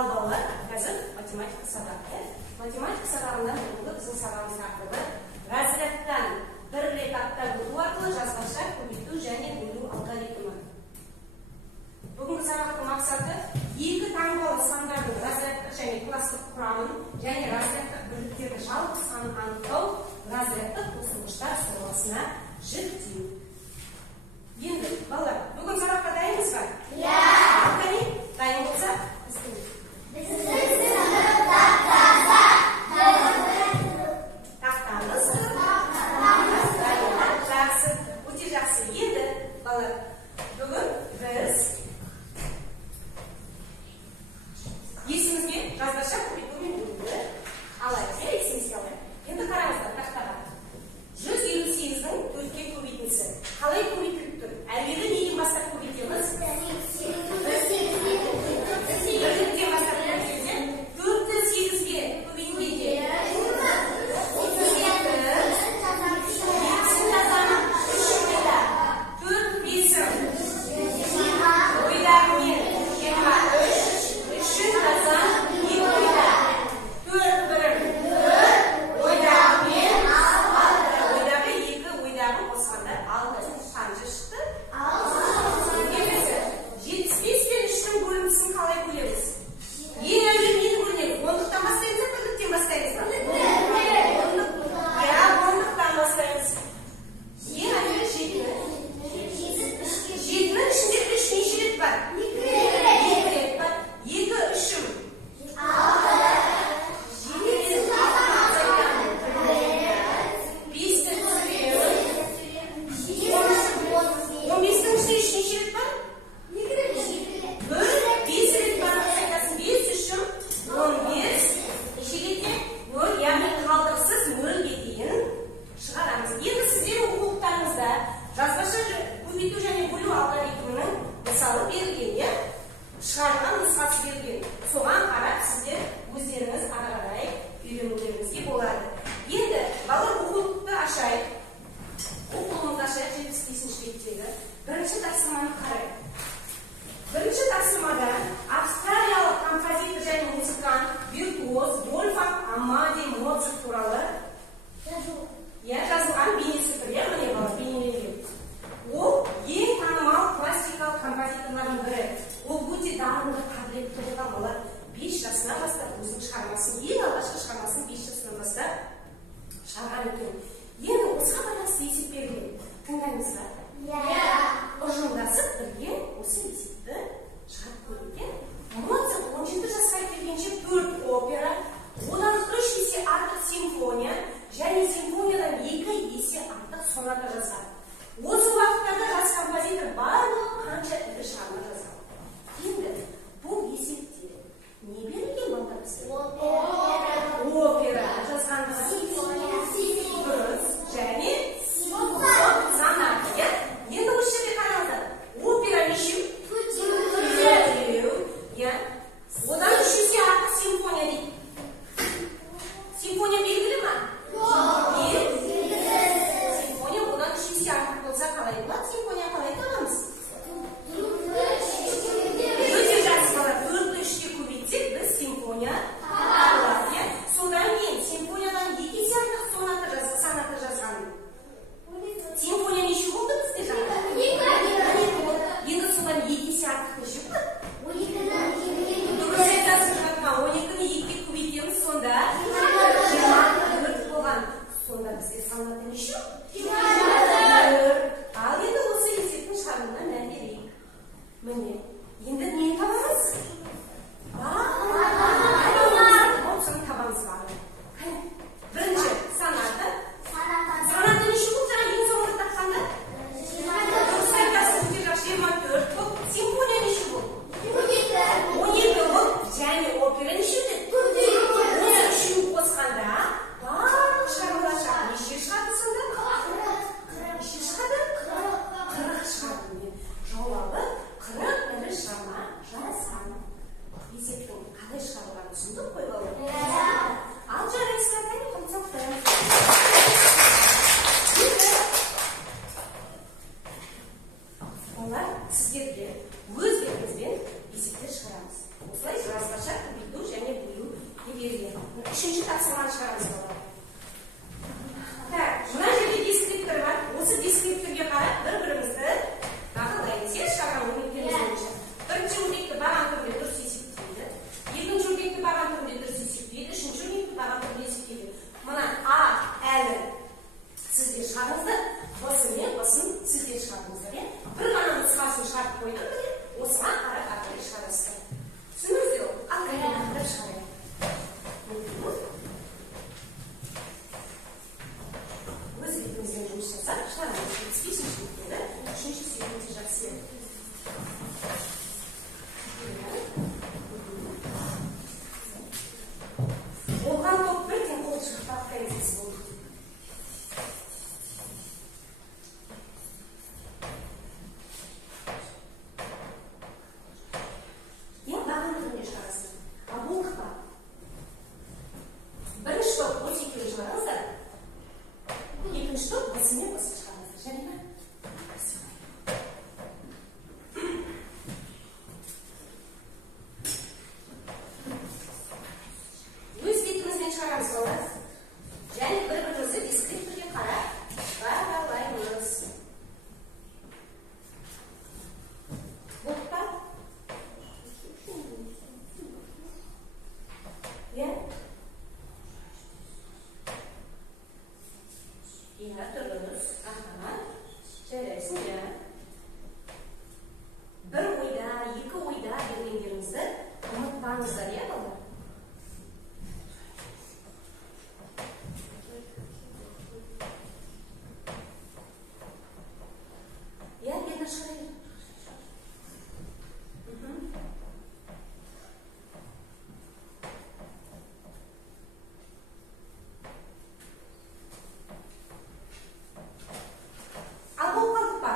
Ал балалар, қазір математика сабағы. Математика сабағында бүгінгі біздің сабағымыз тақырыбы разрядтан бір рет аттап өту арқылы жазбаша көбейту және бөлу алгоритмі. Бүгінгі сабақтың мақсаты екі таңбалы сандардың разрядтық және кластық құрамын және разрядтық бірліктерді жалпы санын анықтау, разрядтық қосылғыштар сомасына жіктеу. Енді балалар, бүгін сабаққа дайынсыз ба? Иә. Қане, дайын болса, шығарған нұсқасы берген. Соған қарап сіздер өздеріңіз ары қарай үйренулеріңізге болады. Енді балалар оқулықты ашайық. Оқулығымызды ашайық 75-ші беттегі бірінші тапсырманы қарайық. Бірінші тапсырмада австриялық композитор және музыкант виртуоз Вольфганг Амадей Моцарт туралы жазылған бейнесі тұр. Міне балалар, бейнеленген. Ол ең танымал классикалық композиторлардың бірі. Ол өте дарынды, қабілетті болған бала 5 жасынан бастап өзінің шығармасын, ең алғашқы шығармасын 5 жасынан бастап Аңыздар, иә, балдар? Иә, бетін шығара бер. Ал болып қалдық па?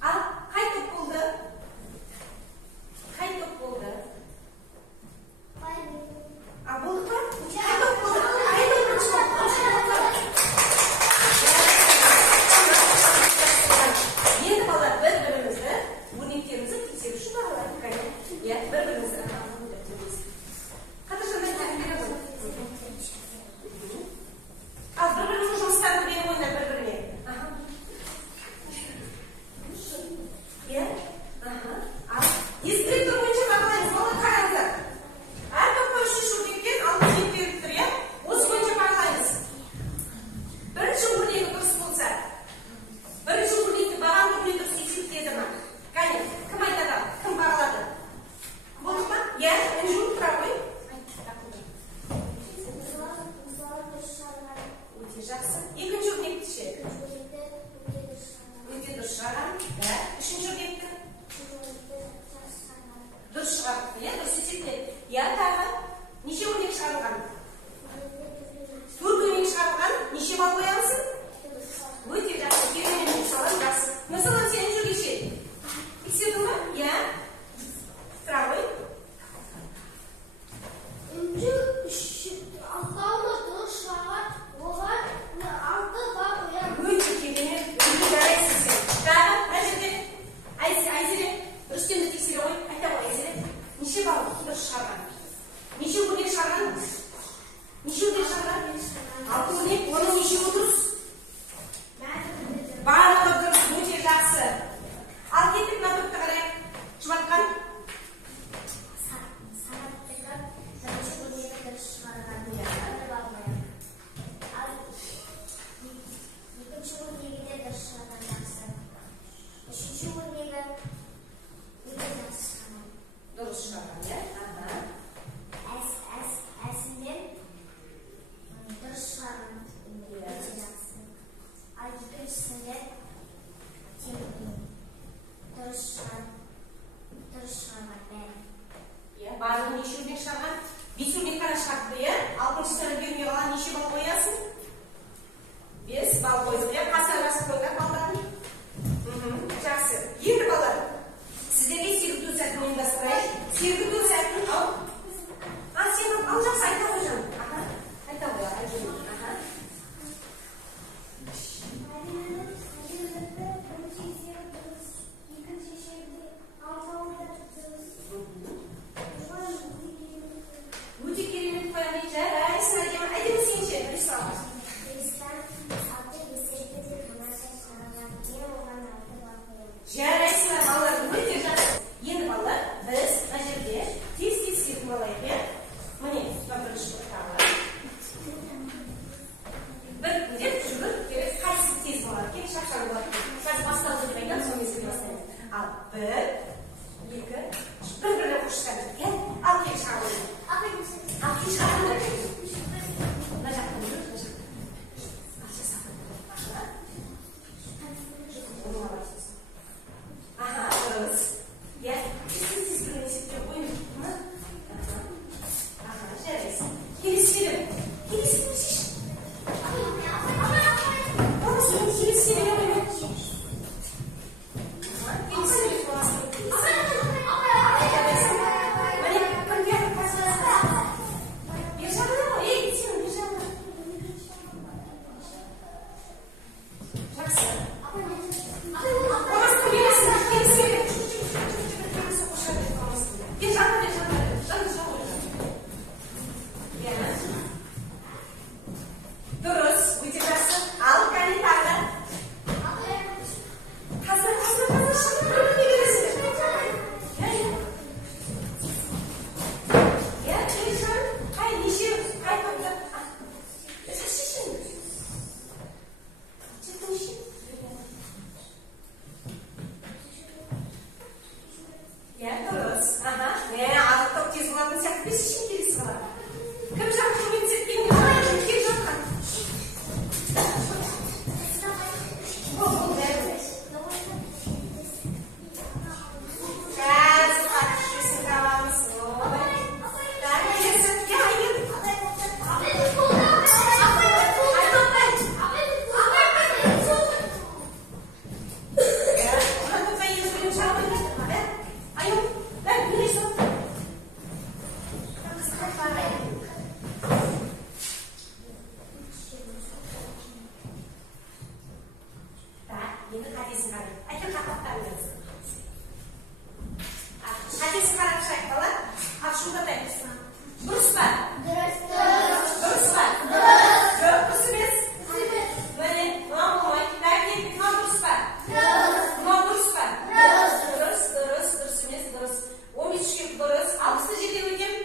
Ал қай топ болды? Қай топ болды? А болды па? Қай топ болды? Қай топ енді балалар бір-бірімізді өрнектерімізді тексеру үшін бағалайық. Иә, бір-бірімізді. Қатыржандай тәрбие ғой. Ал бір-біріміздің жұмыстарын беріп ойнап бір-біріне. Иә? Ал дискрипtor бойынша бағалаймыз. Оны қараңыздар. Әр топқа 3 өрнектен алып беріп тұр, иә? Осы бойынша бағалаймыз. Бірінші өрнегі дұрыс болса, бірінші өрнекті бағаның өрнегі дұрыс есептеді ма? Кәне, кім айтады? Кім бағалады? Болды ма? Иә, Энжу, тұра қой. Өте жақсы. Екінші өрнекті ше? Өте дұрыс шығарған. Үшінші өрнекті? Дұрыс шығарған. Иә, дұрыс есептеді. Иә, тағы? Неше өрнек шығарылған? 4 өрнек шығарылған. Неше балл қоямысың? Өте жақсы. Керемет салам жақсы. Мысалы, сен жүрге ше? Тексердің ба? Иә? Тұра қой. Өте керемет. Өте жарайсың сен. Тағы, мына жерде Айзере, Рүстемді тексере қой. Айта қой, Айзере. Неше балл дұрыс шығарған? Неше өрнек шығарған? Неше өрнек шығарған? 6 өрнек, оның нешеуі дұрыс? Барлығы дұрыс, өте жақсы. Ал кеттік мына топты қарайық. Шыматқан? Дұрыс шығарған, иә? Барлығы неше өрнек шығарған? 5 өрнек қана шығарды, иә? 6-шысына бермей қалған неше балл қоясың? 5 балл қойдық, иә? Қасарасы қойдық балдарын. Жақсы. Енді балалар, сіздерге сергіту сәтін ұйымдастырайық. Сергіту сәтін ал. Сен ал жақсы айта ғой жаным. Айта ғой, айта ғой. Endi qatesini qarang. Aka qapoqlarimiz. Qatesini qarab shayqalar. Shunda taymiz. Durustmi? Durustmi? Durust emas. Mana noma'lum tarkib no'durustmi? No'durustmi? Durust emas, durust. 15 ga durust. Avgustda jiddiy o'tgan.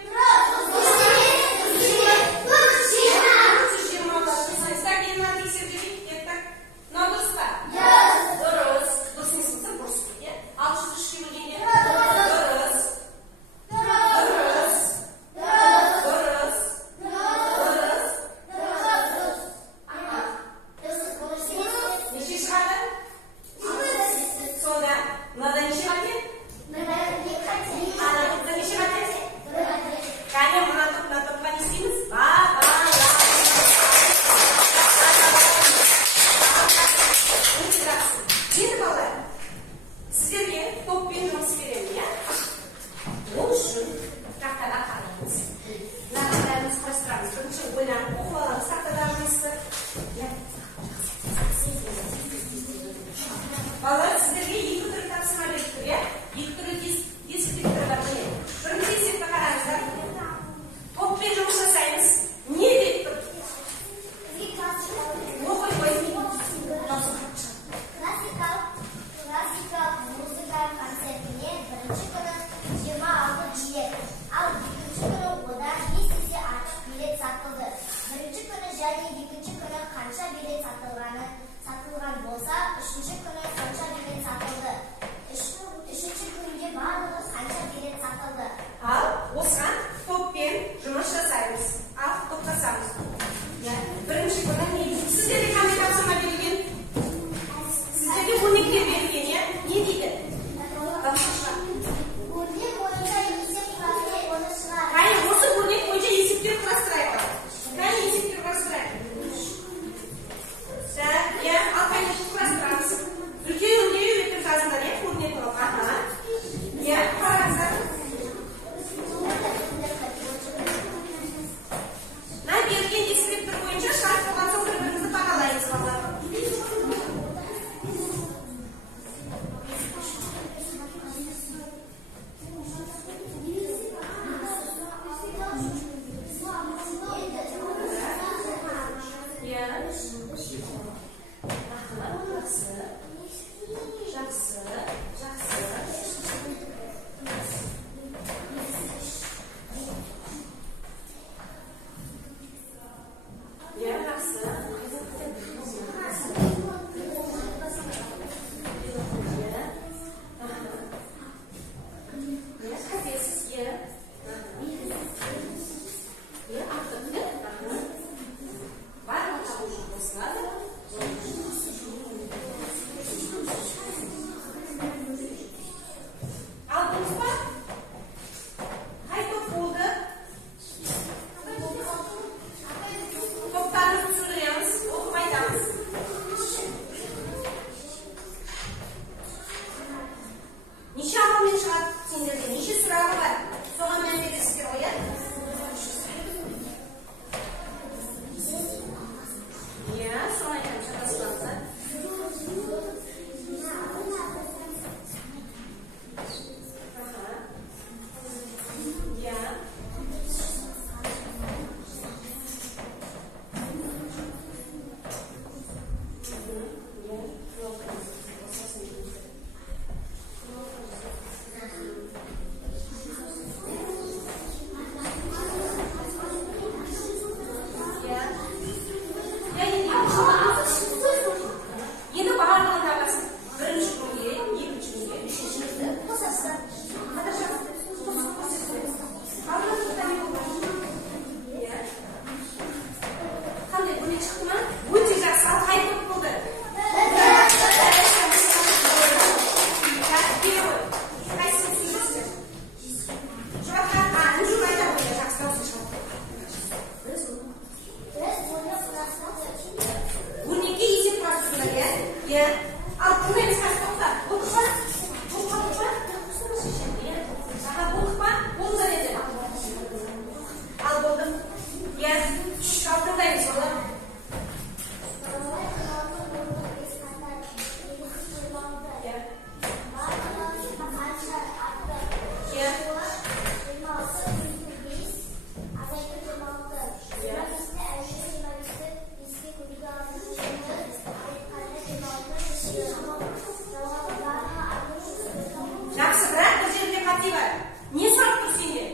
Жақсы, бірақ бір жерде қате бар. Не сұрап тұр сенде?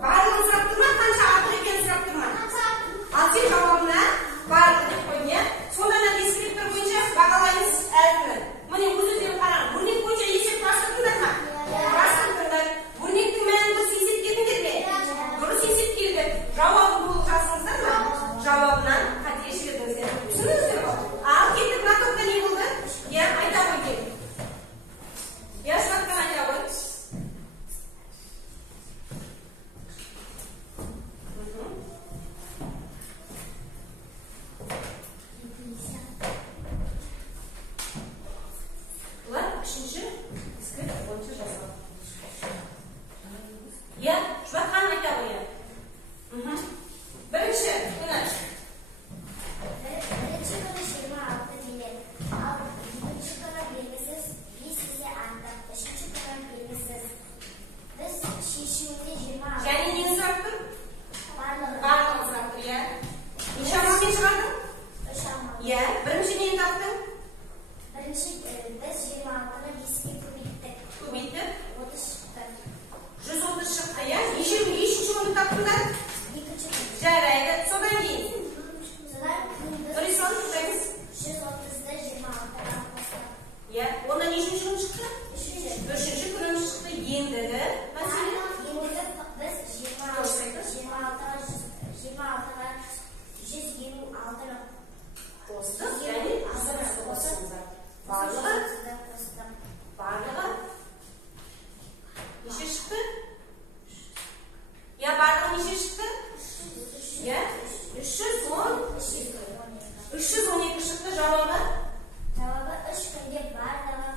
Барлығын сұрап тұр ма, қанша артық екенін сұрап тұр ма? Ал сен жауабына барлығы деп қойдың, иә? Сонда мына дискриптор бойынша бағалаймыз әркімді. Міне өздеріңіз қараңыз. Өрнек бойынша есеп бастырдыңдар ма? Бастырдыңдар. Өрнектің мәнін дұрыс есептедіңдер ме? Дұрыс есептелді. Жауабын толық жаздыңыздар ма? Жауабынан қате жібердіңіздер. Түсіндіңіздер ғой? Ал кеттік, мына топта не болды? Иә, айта ғой келді. Я сұрақтан айта ғой. Бұлар үшінші дискрет бойынша жазылады. Я жұбатқан айта ғой. Бірінші күні. Бірінші күні 26 миллион. Ал екінші күні белгісіз 5 есе артық. Үшінші күні белгісіз. Біз шешуінде 26. Және нені сұрап тұр? Барлығын сұрап тұр, иә. Неше амалмен шығардың? 3 амал. Иә. Бірінші нені таптың? Бірінші біз 26-ны 5-ке көбейттік. Көбейттік. 30 шықты. 130 шықты, иә. Нешінші орынды таптыңдар? Екінші күн. Жарайды. Содан кейін. Содан кейін біз Дұрыс салып тұрдыңыз. 130-ды 26-ға қостық. Иә. Онда нешінші күн шықты? Үшінші күн шықты. Ендігі мәселе. ендігі біз 26-ға 156-ны Қостық, және қостыңыздар. Барлығы неше шықты? Я барлығы неше шықты? Я 312 шықты. Жауабы? Жауабы 3 күнде барлығы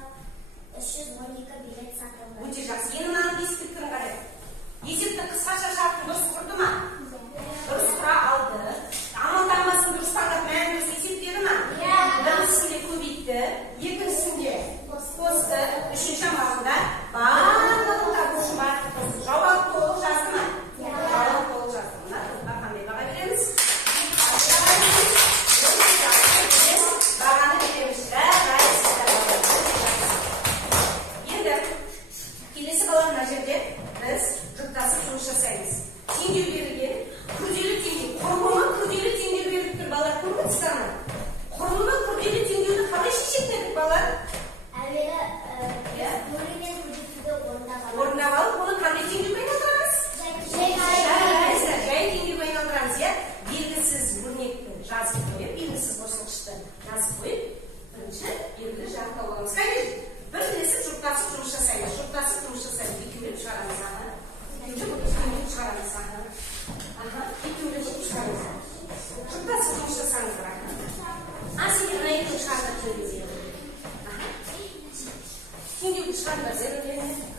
312 билет сатылды. Өте жақсы. Енді мынаның дискрипторын қарайық. Есептің қысқаша шарты дұрыс құрды ма? Дұрыс құра алды. Амалданбасын дұрыс таңдап мәнін дұрыс есептеді ма? Біріншісінде көбейтті, екіншісінде қосты, үшінші амалында барлығын табушы бар. Жауап толық жазды ма? Жауап толық жазды. Мына топқа қандай баға береміз? Бағаны береміз. Енді келесі қалған мына жерде біз жұптасып жұмыс жасаймыз. Теңдеу берілген, күрделі теңдеу. Құрылымы күрделі теңдеу беріліп тұр, балалар. Көріп отырсыздар ма? Құрылымы күрделі теңдеуді қалай шешетін едік, балалар? Әуелі бөлінген күрделігі орындап алып, оны қандай теңдеуге айналдырамыз? Жай теңдеуге айналдырамыз, иә? Белгісіз өрнекті жазып қойып, белгісіз қосылғышты жазып қойып, бірінші белгілі жарық тауып аламыз. Қайда? Бірлесіп жұптасып жұмыс жасаймыз. Жұптасып жұмыс жасаймыз. Екеулеп шығарамыз. Екеулеп шығарамыз. Екеулеп шығарамыз. Жұптасып жұмыс жасаңыздар. Сендер мына екеуін шығарып жүріңіздер. Теңдеуді шығарыңдар.